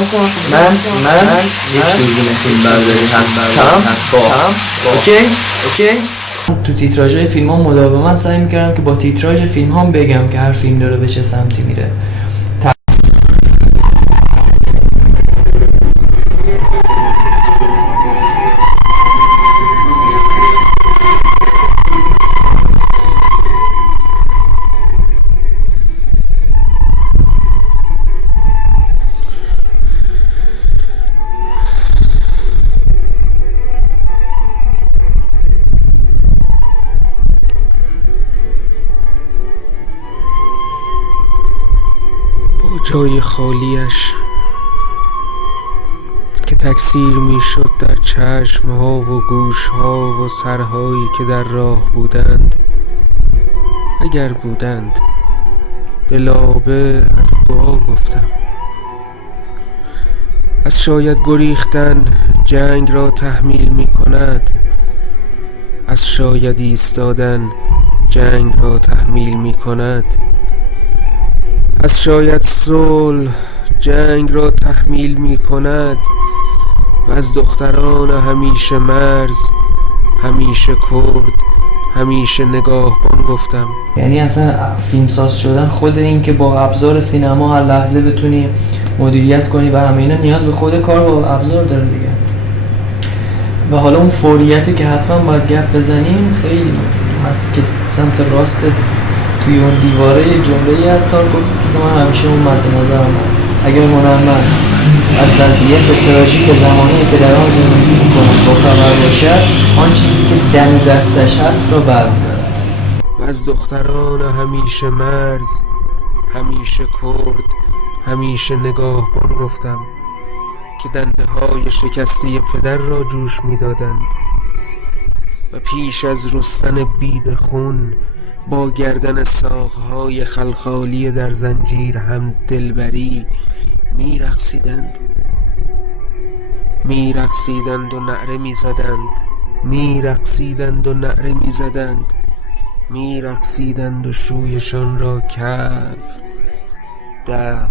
من یک دوربین فیلم برداری هستم. اوکی. تو تیتراژهای فیلم ها مداوما سعی میکردم که با تیتراژ فیلم ها بگم که هر فیلم داره به چه سمتی میره. جای خالیش که تکثیر میشد در چشمها و گوشها و سرهایی که در راه بودند، اگر بودند به لابه از دعا گفتم. از شاید گریختن جنگ را تحمیل می کند، از شاید ایستادن جنگ را تحمیل می کند، از شاید صلح جنگ را تحمیل می کند و از دختران همیشه مرز، همیشه کرد، همیشه نگاهبان گفتم. یعنی اصلا فیلمساز شدن خود این که با ابزار سینما هر لحظه بتونی مدیریت کنی و همه اینا نیاز به خود کار با ابزار داره دیگه. و حالا اون فوریتی که حتما باید گپ بزنیم خیلی هست که سمت راست توی اون دیواره جمله‌ای از تارکوفسکی که من همیشه اون مد نظرم هست: اگر هنرمند از وضعیت تراژیک زمانی که در آن زندگی می‌کند باخبر باشد، آن چیزی که دم دستش هست را برمی‌دارد. و از دختران همیشه مرز، همیشه کرد، همیشه نگاهبان گفتم که دنده‌های شکسته پدر را جوش می‌دادند و پیش از رستن بید خون با گردن ساقهای خلخالی در زنجیر هم دلبری می‌رقصیدند و نعره می‌زدند، می‌رقصیدند و شویشان را کف دفن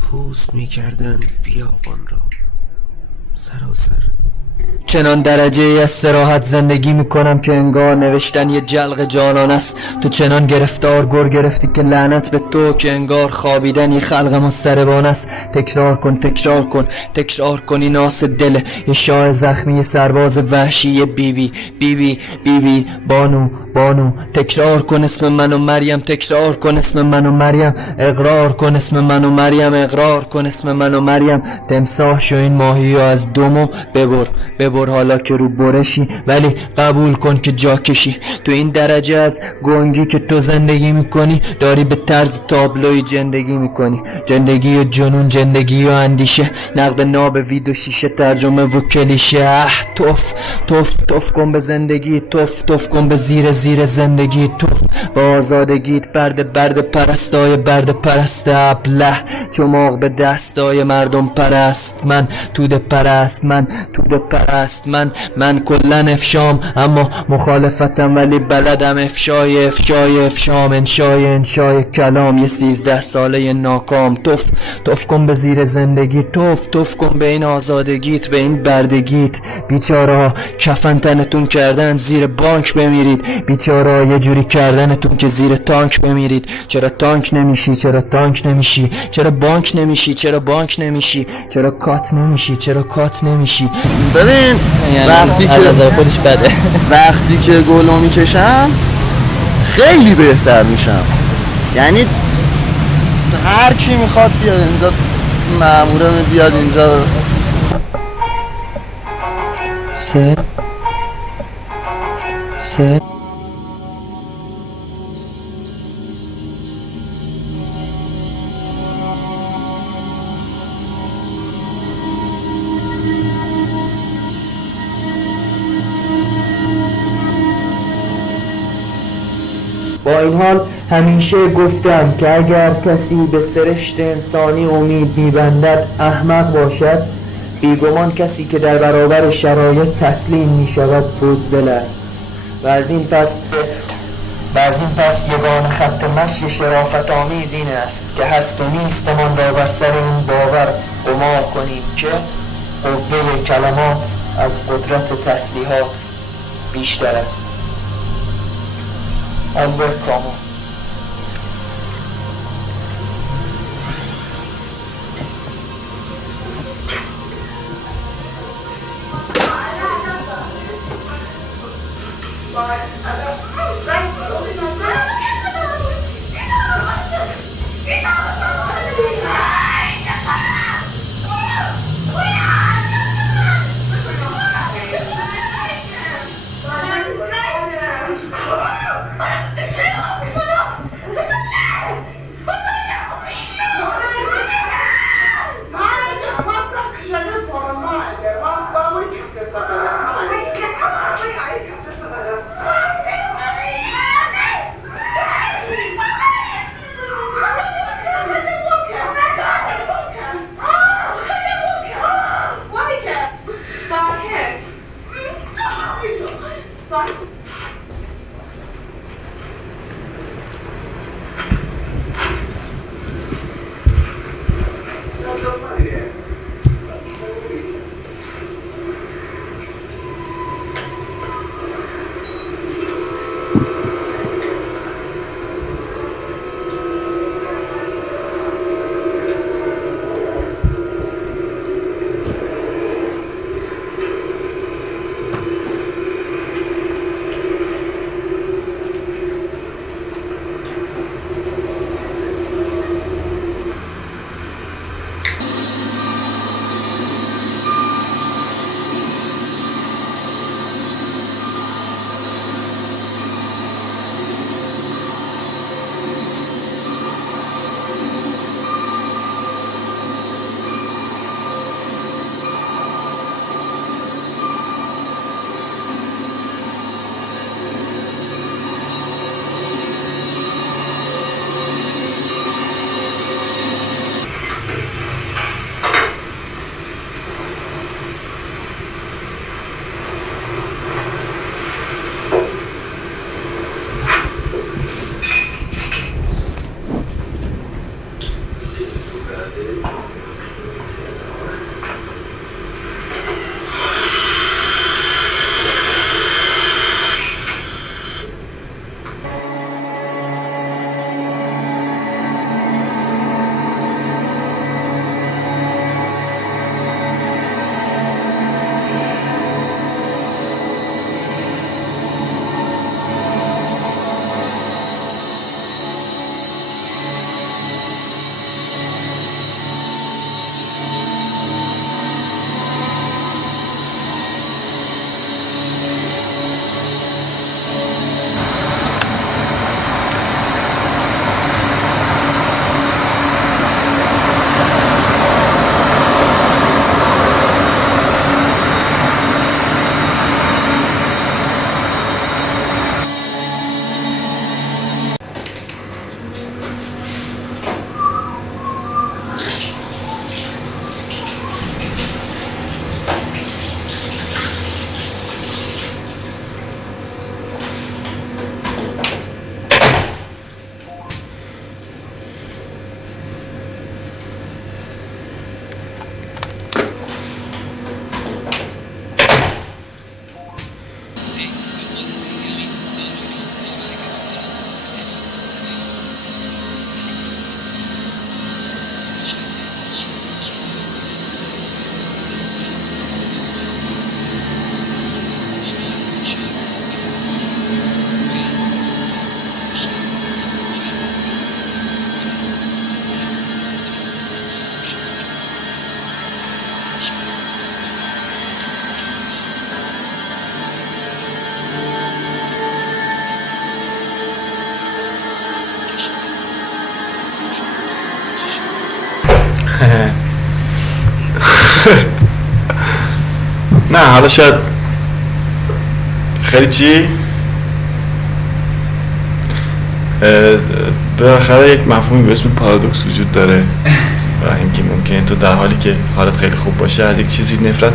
پوست می‌کردند بیابان را سراسر. چنان درجه از صراحت زندگی میکنم که انگار نوشتن یه جلق جانان است. تو چنان گرفتار گر گرفتی که لعنت به تو که انگار خوابیدن یه خلق مضطربان است. تکرار کن این آس دل یه شاه زخمی، یه سرباز وحشی، یه بی بانو. تکرار کن اسم منو مریم، اقرار کن اسم منو مریم. تمساح شو این ماهی از دومو ببر حالا که رو برشی، ولی قبول کن که جا کشی. تو این درجه از گنگی که تو زندگی میکنی داری به طرز تابلوی زندگی میکنی. زندگی و جنون، زندگی و اندیشه، نقد ناب وید و شیشه، ترجمه و کلیشه. توف کن به زندگی، توف کن به زیر زندگی، توف با آزادگیت، برد پرستای برد پرست ابله، چماق به دستای مردم پرست. من توده پرست، من کلن افشام اما مخالفتم، ولی بلدم افشام، انشای کلام. یه 13 ساله ناکام. توف کن به زیر زندگی، توف کن به این آزادگیت، به این بردگیت. بیچاره کفن تنتون کردن زیر بانک بمیرید، بیچاره یه جوری کردنتون که زیر تانک بمیرید. چرا تانک نمیشی؟ چرا بانک نمیشی؟ چرا کات نمیشی؟ ببین وقتی که خودش بده وقتی که گلو میکشم خیلی بهتر میشم. یعنی هر کی میخواد بیاد اینجا، ماموره بیاد اینجا. سه با این حال همیشه گفتم که اگر کسی به سرشت انسانی امید می‌بندد احمق باشد. بیگمان کسی که در برابر شرایط تسلیم می‌شود بزدل است. و از این پس و از این پس یگان خط مشی شرافت آمیز این است که هست و نیستمان را بر سر این باور قمار کنیم که قوه کلمات از قدرت تسلیحات بیشتر است. آلبرت کامو. نه حالا شاید خیلی چی بالاخره یک مفهومی به اسم پارادوکس وجود داره و اینکه ممکنه تو در حالی که حالت خیلی خوب باشه از یک چیزی نفرت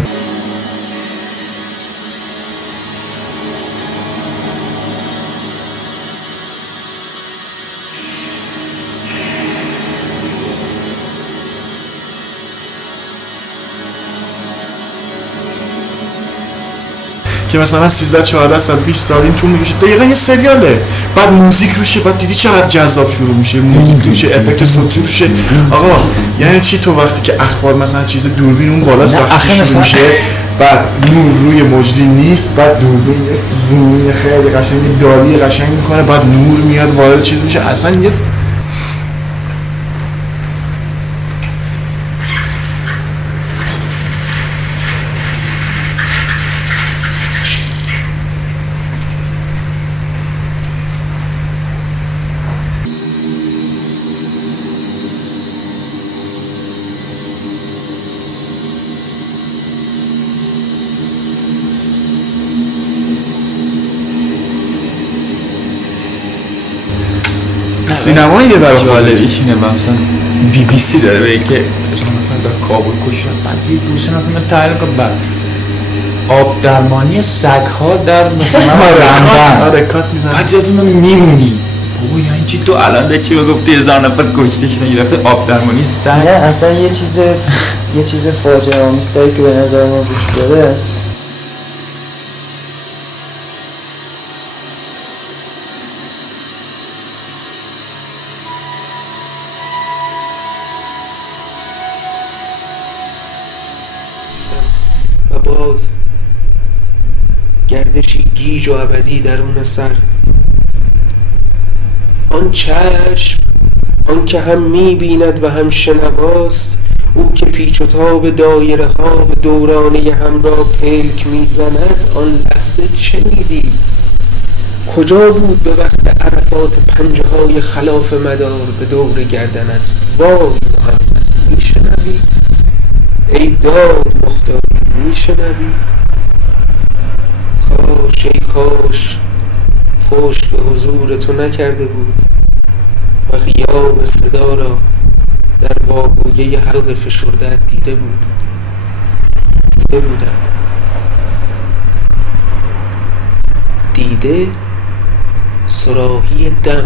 که مثلا 13 14 سال 20 سال این طول میکشه، دقیقاً یه سریاله. بعد موزیک روشه، بعد دیدی چقدر جذاب شروع میشه، موزیک روشه، افکت صوتی روشه. آقا یعنی چی تو وقتی که اخبار مثلا چیز دوربین اون بالاست وقتی شروع میشه، بعد نور روی مجری نیست، بعد دوربین یک زومی خیلی قشنگ داری قشنگ میکنه، بعد نور میاد وارد چیز میشه، اصلا یه سینما یه برای جالبیش اینه مثلا BBC داره به که مثلا در کابل کشتن، بعد یه دوست نفر تحلیل کنه، بعد آب درمانی سگ‌ها در مثلا رندن، آره کات میزنه، بعد یادتون میمونی بابا یعنی چی تو الان داشتی میگفتی 1000 نفر کشته شدن یه دفعه آب درمانی سگ. نه اصلا یه چیز فاجعه آمیزتری که به نظر ما روش داره. و باز گردشی گیج و ابدی درون سر. آن چشم، آن که هم می‌بیند و هم شنواست، او که پیچ و تاب دایره ها به دورانه هم را پلک میزند، آن لحظه چه میدید؟ کجا بود به وقت عرفات پنجه های خلاف مدار به دور گردنت؟ وای محمد میشنوی؟ ای داد مختاری میشنوی؟ کاش ای کاش پشت به حضور تو نکرده بود و غیاب صدا را در واگویه حلق فشردت دیده بودم. دیده صراحی دم.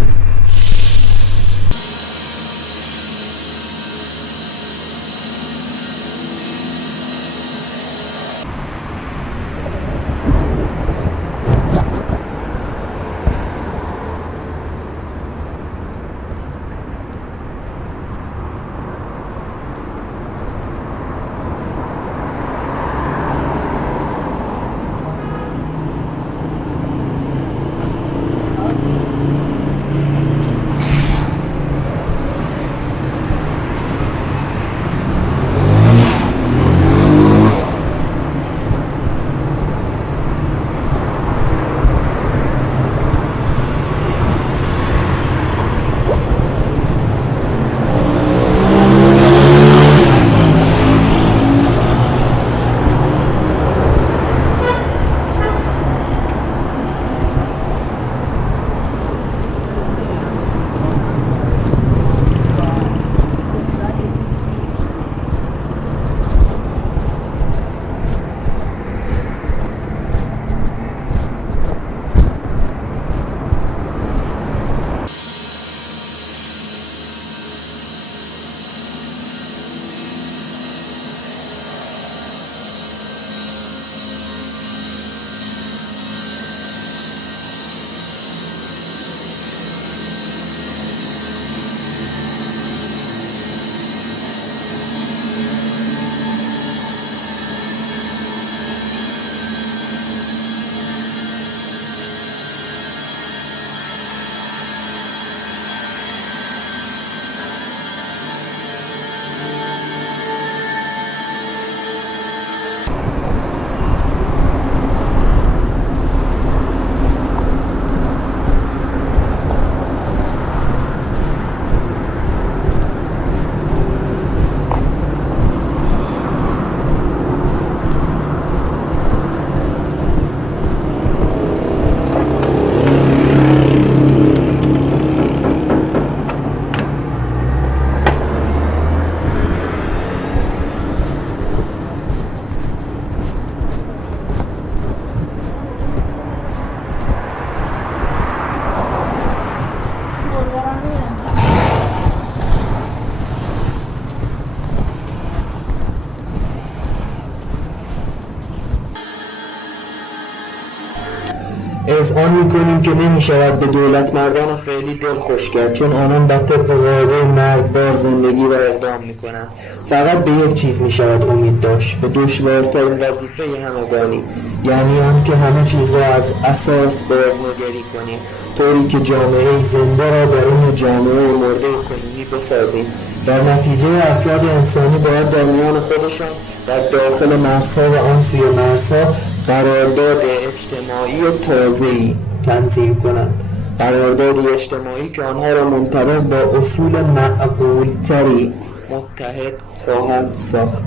اذعان میکنیم که نمیشود به دولت مردان فعلی دل خوش کرد، چون آنان بر طبق قاعده مرگبار زندگی و اقدام میکنند. فقط به یک چیز میشود امید داشت، به دشوارترین وظیفه همگانی، یعنی آن که همه چیز را از اساس بازنگری کنیم، طوری که جامعه زنده را درون جامعه مرده کنونی بسازیم. در نتیجه افراد انسانی باید در میان خودشان در داخل مرزها و آن سوی مرزها قرارداد اجتماعی تازه‌ای تنظیم کنند، قراردادی اجتماعی که آنها را منطبق با اصول معقولتری متحد خواهد ساخت.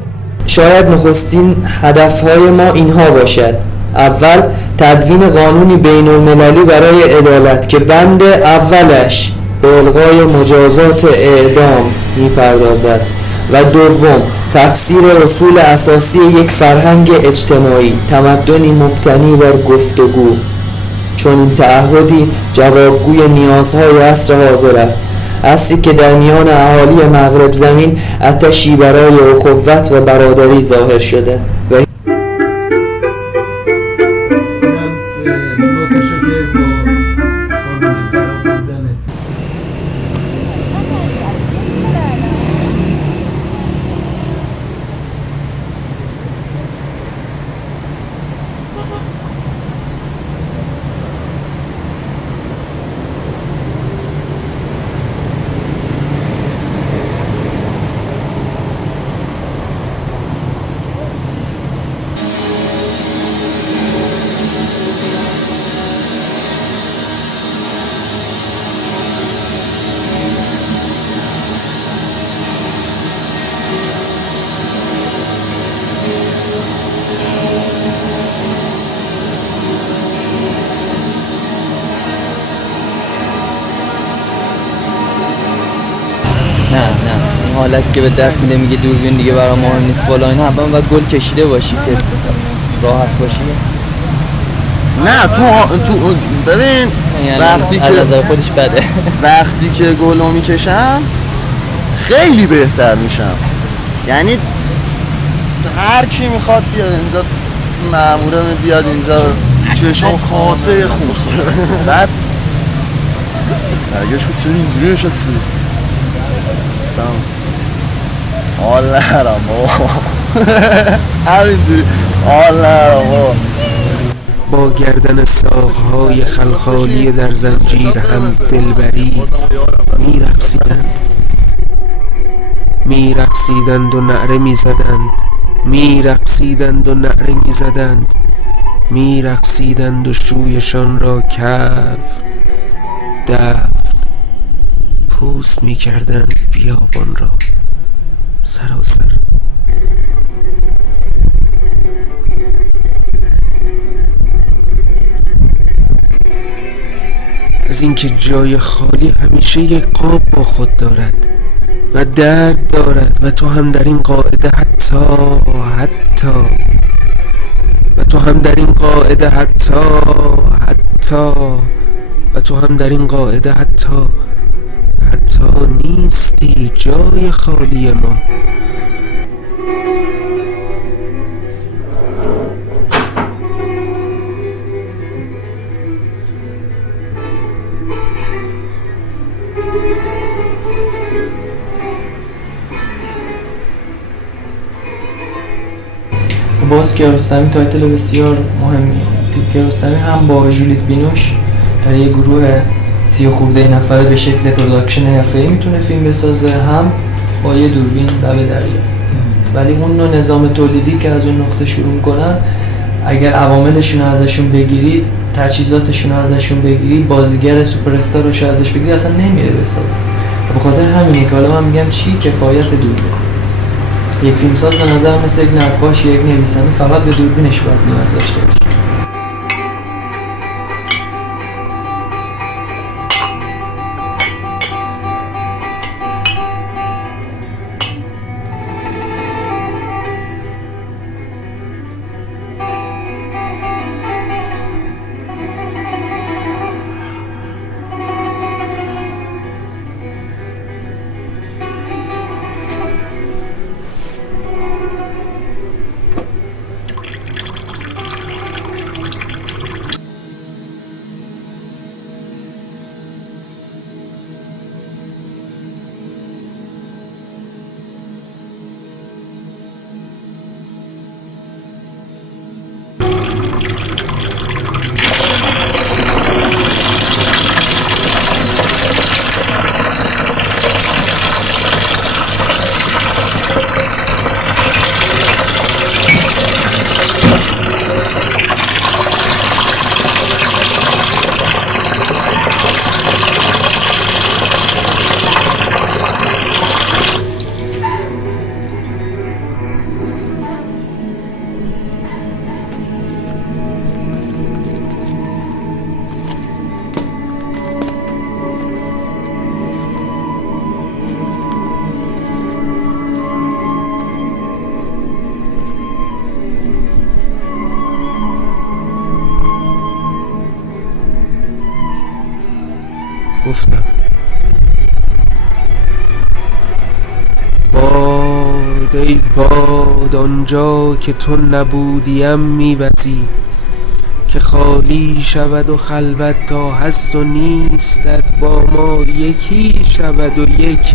شاید نخستین هدفهای ما اینها باشد: اول، تدوین قانونی بین المللی برای عدالت که بند اولش به الغای مجازات اعدام میپردازد و دوم، تفسیر اصول اساسی یک فرهنگ اجتماعی، تمدنی مبتنی بر گفتگو. چون این تعهدی جوابگوی نیازهای عصر حاضر است، عصری که در میان اهالی مغرب زمین آتشی برای اخوت و برادری ظاهر شده و نه این حالت که به دست میده میگه دوربین دیگه برای مهم نیست بالا اینا، حتما باید گل کشیده باشی که راحت باشی. نه تو ببین یعنی وقتی از که نظر خودش بده. وقتی که گلو میکشم خیلی بهتر میشم. یعنی هر کی میخواد بیاد اینجا، ماموره بیاد اینجا چشم خاصه خون بعد برگشت چون اینجوری نشستی حال نرم همینجوری حال نرم. با گردن ساقهای خلخالی در زنجیر هم دلبری میرقصیدند و نعره میزدند، میرقصیدند و نعره میزدند، میرقصیدند و شویشان را کف دفن پوست میکردند بیابان را سراسر. از اینکه جای خالی همیشه یک قاب با خود دارد و درد دارد و تو هم در این قاعده حتی و تو هم در این قاعده حتی نیستی جای خالی ما. باز کیارستمی تایتل بسیار مهمی. کیارستمی هم با جولیت بینوش در یک گروه 30 خورده نفره به شکل پروداکشن حرفه‌ای میتونه فیلم بسازه، هم با یه دوربین لب دریا. ولی اون نوع نظام تولیدی که از اون نقطه شروع میکنن، اگر عواملشون رو ازشون بگیرید، تجهیزاتشون رو ازشون بگیرید، بازیگر سوپر استار رو ازش بگیرید، اصلا نمیره بسازه. به خاطر همینه که حالا من میگم چی کفایت دوربین. یک فیلمساز به نظر مثل یک نقاش یا یک نویسنده فقط به دوربینش باید نیاز داشته باشه. ای باد آنجا که تو نبودیم میوزید، که خالی شود و خلوت تا هست و نیستت با ما یکی شود و یک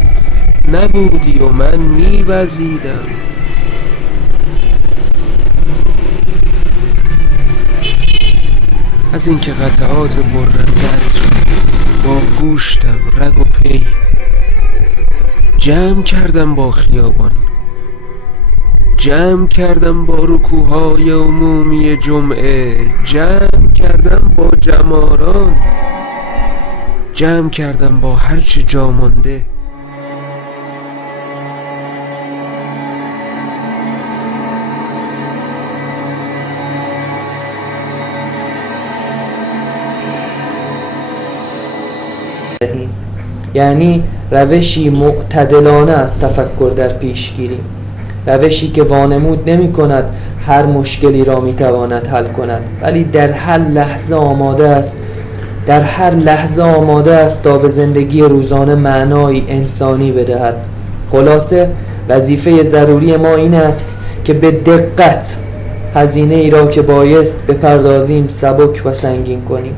نبودی و من میوزیدم. از اینکه قطعات برندت با گوشتم رگ و پی جمع کردم با خیابان، جمع کردم با رکوهای عمومی جمعه، جمع کردم با جماران، جمع کردم با هرچه جا مانده. یعنی روشی معتدلانه از تفکر در پیش گیریم، روشی که وانمود نمی کند هر مشکلی را می تواند حل کند، ولی در هر لحظه آماده است تا به زندگی روزانه معنای انسانی بدهد. خلاصه وظیفه ضروری ما این است که به دقت هزینه ای را که بایست بپردازیم سبک و سنگین کنیم.